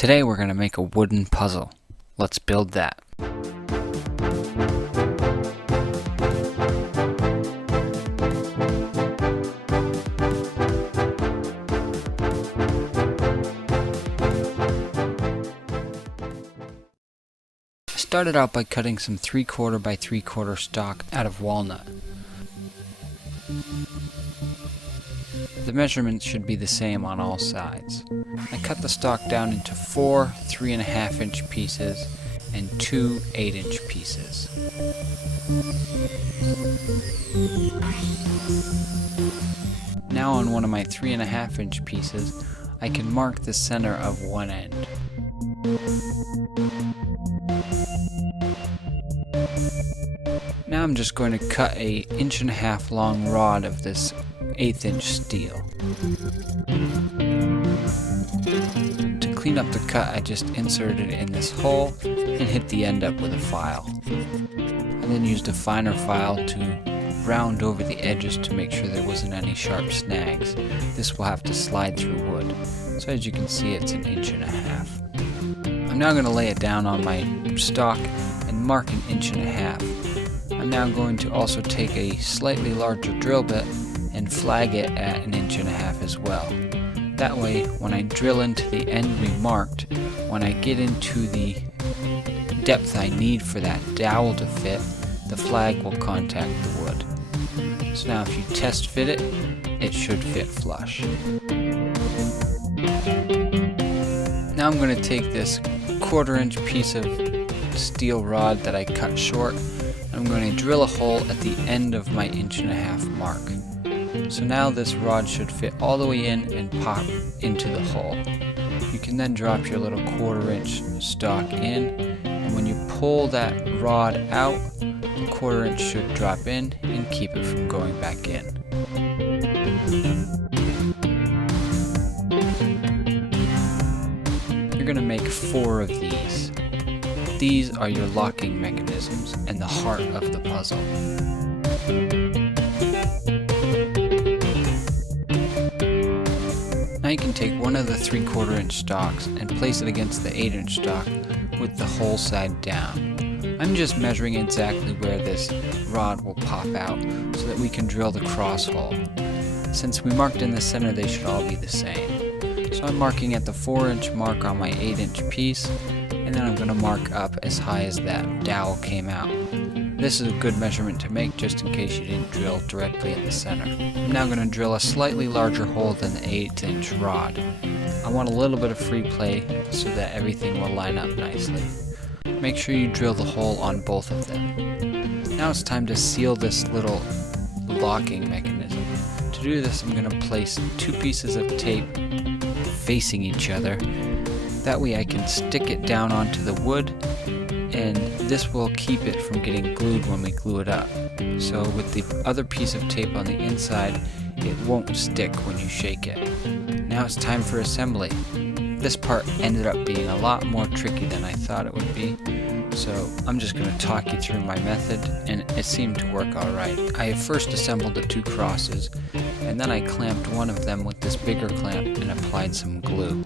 Today we're going to make a wooden puzzle. Let's build that. I started out by cutting some 3/4 by 3/4 stock out of walnut. The measurements should be the same on all sides. I cut the stock down into 4 3.5-inch pieces and 2 8-inch pieces. Now on one of my 3.5-inch pieces, I can mark the center of one end. Now I'm just going to cut a 1.5-inch long rod of this 1/8-inch steel. To clean up the cut, I just inserted it in this hole and hit the end up with a file. I then used a finer file to round over the edges to make sure there wasn't any sharp snags. This will have to slide through wood. So as you can see, it's 1.5 inches. I'm now going to lay it down on my stock and mark 1.5 inches. I'm now going to also take a slightly larger drill bit and flag it at 1.5 inches as well. That way, when I drill into the end we marked, when I get into the depth I need for that dowel to fit, the flag will contact the wood. So now if you test fit it, it should fit flush. Now I'm going to take this 1/4-inch piece of steel rod that I cut short, and I'm going to drill a hole at the end of my 1.5-inch mark. So now this rod should fit all the way in and pop into the hole. You can then drop your little 1/4-inch stock in, and when you pull that rod out, the 1/4-inch should drop in and keep it from going back in. You're going to make 4 of these. These are your locking mechanisms and the heart of the puzzle. Now you can take one of the 3/4-inch stocks and place it against the 8-inch stock with the whole side down. I'm just measuring exactly where this rod will pop out so that we can drill the cross hole. Since we marked in the center, they should all be the same. So I'm marking at the 4-inch mark on my 8-inch piece, and then I'm going to mark up as high as that dowel came out. This is a good measurement to make just in case you didn't drill directly in the center. I'm now going to drill a slightly larger hole than the 8-inch rod. I want a little bit of free play so that everything will line up nicely. Make sure you drill the hole on both of them. Now it's time to seal this little locking mechanism. To do this, I'm going to place 2 pieces of tape facing each other. That way I can stick it down onto the wood, and this will keep it from getting glued when we glue it up. So with the other piece of tape on the inside, it won't stick when you shake it. Now it's time for assembly. This part ended up being a lot more tricky than I thought it would be, so I'm just going to talk you through my method, and it seemed to work alright. I first assembled the 2 crosses, and then I clamped one of them with this bigger clamp and applied some glue.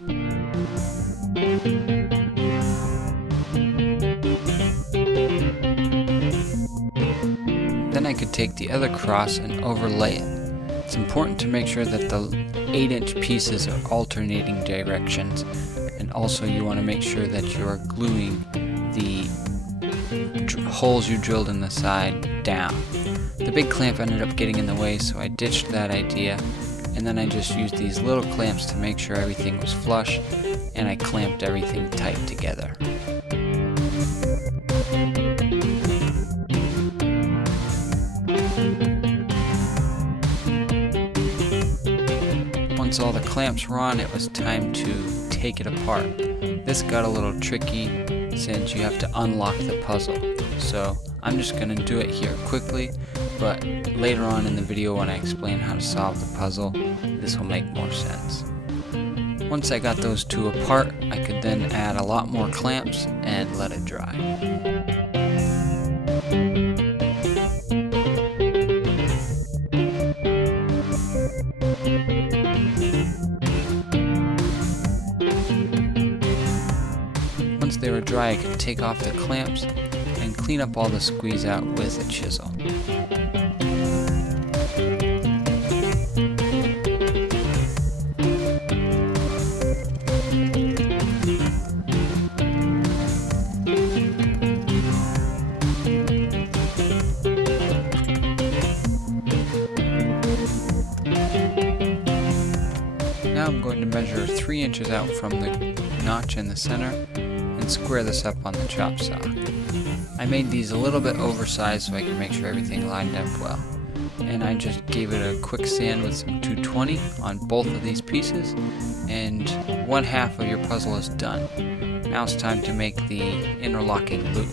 Then I could take the other cross and overlay it. It's important to make sure that the 8-inch pieces are alternating directions, and also you want to make sure that you are gluing the holes you drilled in the side down. The big clamp ended up getting in the way, so I ditched that idea, and then I just used these little clamps to make sure everything was flush, and I clamped everything tight together. Once all the clamps were on, it was time to take it apart. This got a little tricky since you have to unlock the puzzle. So I'm just going to do it here quickly, but later on in the video when I explain how to solve the puzzle, this will make more sense. Once I got those 2 apart, I could then add a lot more clamps and let it dry. once they were dry, I could take off the clamps and clean up all the squeeze out with a chisel. Now I'm going to measure 3 inches out from the notch in the center and square this up on the chop saw. I made these a little bit oversized so I can make sure everything lined up well. And I just gave it a quick sand with some 220 on both of these pieces, and 1/2 of your puzzle is done. Now it's time to make the interlocking loop.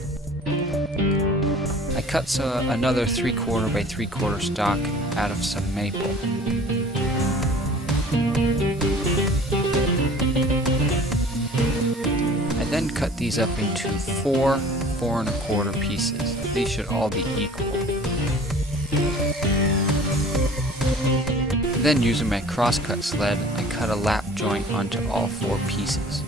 I cut another 3/4 by 3/4 stock out of some maple. Then cut these up into 4 4 1/4 pieces. These should all be equal. Then using my crosscut sled, I cut a lap joint onto all 4 pieces.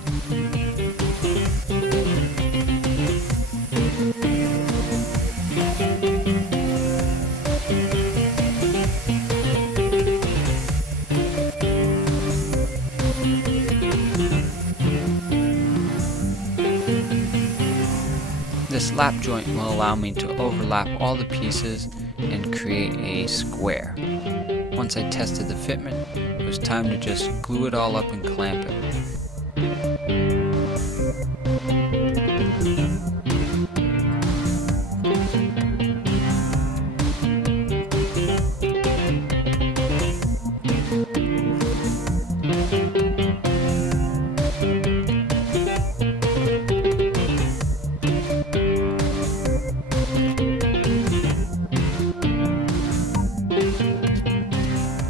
This lap joint will allow me to overlap all the pieces and create a square. Once I tested the fitment, it was time to just glue it all up and clamp it.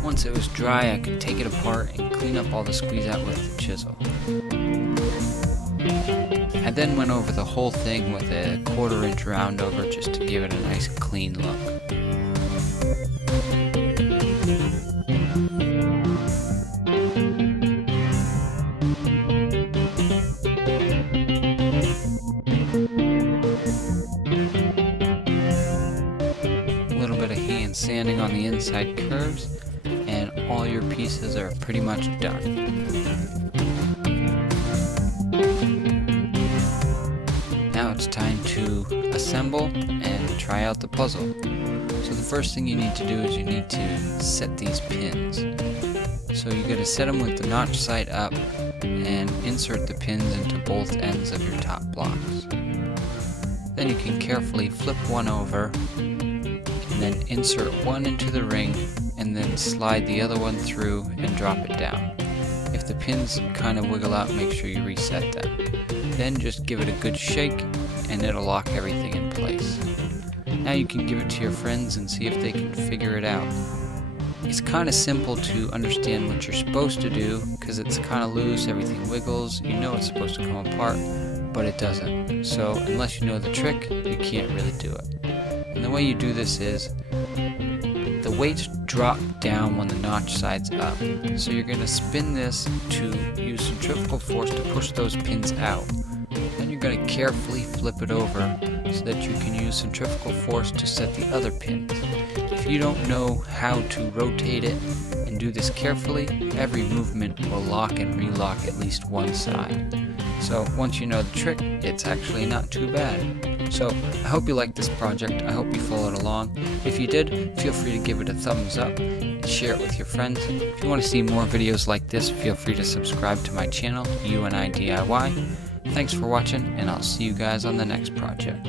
Once it was dry, I could take it apart and clean up all the squeeze out with the chisel. I then went over the whole thing with a 1/4 inch round over just to give it a nice clean look. A little bit of hand sanding on the inside curves, and all your pieces are pretty much done. Now it's time to assemble and try out the puzzle. So the first thing you need to do is you need to set these pins. So you got to set them with the notch side up and insert the pins into both ends of your top blocks. Then you can carefully flip one over and then insert one into the ring and then slide the other one through and drop it down. If the pins kind of wiggle out, make sure you reset them. Then just give it a good shake and it'll lock everything in place. Now you can give it to your friends and see if they can figure it out. It's kind of simple to understand what you're supposed to do because it's kind of loose, everything wiggles, you know it's supposed to come apart, but it doesn't. So unless you know the trick, you can't really do it. And the way you do this is the weights drop down when the notch side's up. So you're going to spin this to use centrifugal force to push those pins out. Then you're going to carefully flip it over so that you can use centrifugal force to set the other pins. If you don't know how to rotate it and do this carefully, every movement will lock and relock at least one side. So once you know the trick, it's actually not too bad. So I hope you liked this project. I hope you followed along. If you did, feel free to give it a thumbs up and share it with your friends. If you want to see more videos like this, feel free to subscribe to my channel, UNI DIY. Thanks for watching, and I'll see you guys on the next project.